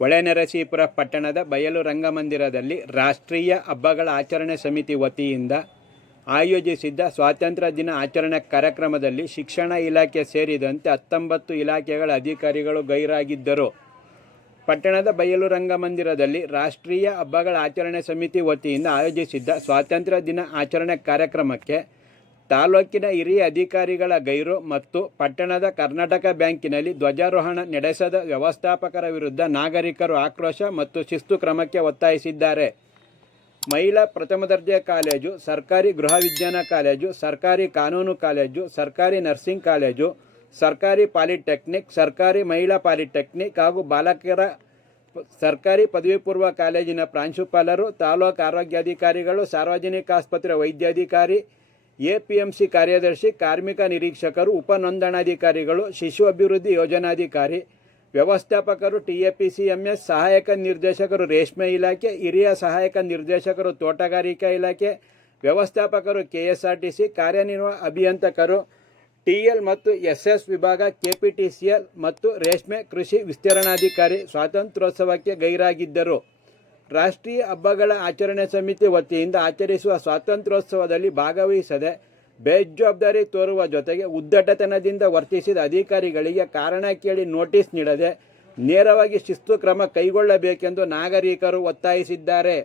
ಹೊಳೆನರಸೀಪುರ ಪಟ್ಟಣದ ಬಯಲು ರಂಗಮಂದಿರದಲ್ಲಿ ರಾಷ್ಟ್ರೀಯ ಹಬ್ಬಗಳ ಆಚರಣೆ ಸಮಿತಿ ವತಿಯಿಂದ ಆಯೋಜಿಸಿದ್ದ ಸ್ವಾತಂತ್ರ್ಯ ದಿನ ಆಚರಣೆ ಕಾರ್ಯಕ್ರಮದಲ್ಲಿ ಶಿಕ್ಷಣ ಇಲಾಖೆ ಸೇರಿದಂತೆ 19 ಇಲಾಖೆಗಳ ಅಧಿಕಾರಿಗಳು ಗೈರಾಗಿದ್ದರು. ಪಟ್ಟಣದ ಬಯಲು ರಂಗಮಂದಿರದಲ್ಲಿ ರಾಷ್ಟ್ರೀಯ ಹಬ್ಬಗಳ ಆಚರಣೆ ಸಮಿತಿ ವತಿಯಿಂದ ಆಯೋಜಿಸಿದ್ದ ಸ್ವಾತಂತ್ರ್ಯ ದಿನ ಆಚರಣೆ ಕಾರ್ಯಕ್ರಮಕ್ಕೆ ತಾಲೂಕಿನ ಹಿರಿಯ ಅಧಿಕಾರಿಗಳ ಗೈರು ಮತ್ತು ಪಟ್ಟಣದ ಕರ್ನಾಟಕ ಬ್ಯಾಂಕಿನಲ್ಲಿ ಧ್ವಜಾರೋಹಣ ನಡೆಸದ ವ್ಯವಸ್ಥಾಪಕರ ವಿರುದ್ಧ ನಾಗರಿಕರು ಆಕ್ರೋಶ ಮತ್ತು ಶಿಸ್ತು ಕ್ರಮಕ್ಕೆ ಒತ್ತಾಯಿಸಿದ್ದಾರೆ. ಮಹಿಳಾ ಪ್ರಥಮ ದರ್ಜೆ ಕಾಲೇಜು, ಸರ್ಕಾರಿ ಗೃಹ ವಿಜ್ಞಾನ ಕಾಲೇಜು, ಸರ್ಕಾರಿ ಕಾನೂನು ಕಾಲೇಜು, ಸರ್ಕಾರಿ ನರ್ಸಿಂಗ್ ಕಾಲೇಜು, ಸರ್ಕಾರಿ ಪಾಲಿಟೆಕ್ನಿಕ್, ಸರ್ಕಾರಿ ಮಹಿಳಾ ಪಾಲಿಟೆಕ್ನಿಕ್ ಹಾಗೂ ಬಾಲಕಿಯರ ಸರ್ಕಾರಿ ಪದವಿ ಪೂರ್ವ ಕಾಲೇಜಿನ ಪ್ರಾಂಶುಪಾಲರು, ತಾಲೂಕು ಆರೋಗ್ಯಾಧಿಕಾರಿಗಳು, ಸಾರ್ವಜನಿಕ ಆಸ್ಪತ್ರೆ ವೈದ್ಯಾಧಿಕಾರಿ, ಎಪಿಎಂಸಿ ಕಾರ್ಯದರ್ಶಿ, ಕಾರ್ಮಿಕ ನಿರೀಕ್ಷಕರು, ಉಪನೋಂದಣಾಧಿಕಾರಿಗಳು, ಶಿಶು ಅಭಿವೃದ್ಧಿ ಯೋಜನಾಧಿಕಾರಿ, ವ್ಯವಸ್ಥಾಪಕರು, TAPCMS ಸಹಾಯಕ ನಿರ್ದೇಶಕರು, ರೇಷ್ಮೆ ಇಲಾಖೆ, ಹಿರಿಯ ಸಹಾಯಕ ನಿರ್ದೇಶಕರು, ತೋಟಗಾರಿಕಾ ಇಲಾಖೆ, ವ್ಯವಸ್ಥಾಪಕರು, KSRTC, ಕಾರ್ಯನಿರ್ವಾಹಕ ಅಭಿಯಂತಕರು, TL ಮತ್ತು SS ವಿಭಾಗ, KPTCL ಮತ್ತು ರೇಷ್ಮೆ ಕೃಷಿ ವಿಸ್ತರಣಾಧಿಕಾರಿ ಸ್ವಾತಂತ್ರ್ಯೋತ್ಸವಕ್ಕೆ ಗೈರಾಗಿದ್ದರು. ರಾಷ್ಟ್ರೀಯ ಹಬ್ಬಗಳ ಆಚರಣೆ ಸಮಿತಿ ವತಿಯಿಂದ ಆಚರಿಸುವ ಸ್ವಾತಂತ್ರ್ಯೋತ್ಸವದಲ್ಲಿ ಭಾಗವಹಿಸದೆ ಬೇಜವಾಬ್ದಾರಿ ತೋರುವ ಜೊತೆಗೆ ಉದ್ದಟತನದಿಂದ ವರ್ತಿಸಿದ ಅಧಿಕಾರಿಗಳಿಗೆ ಕಾರಣ ಕೇಳಿ ನೋಟಿಸ್ ನೀಡದೆ ನೇರವಾಗಿ ಶಿಸ್ತು ಕ್ರಮ ಕೈಗೊಳ್ಳಬೇಕೆಂದು ನಾಗರಿಕರು ಒತ್ತಾಯಿಸಿದ್ದಾರೆ.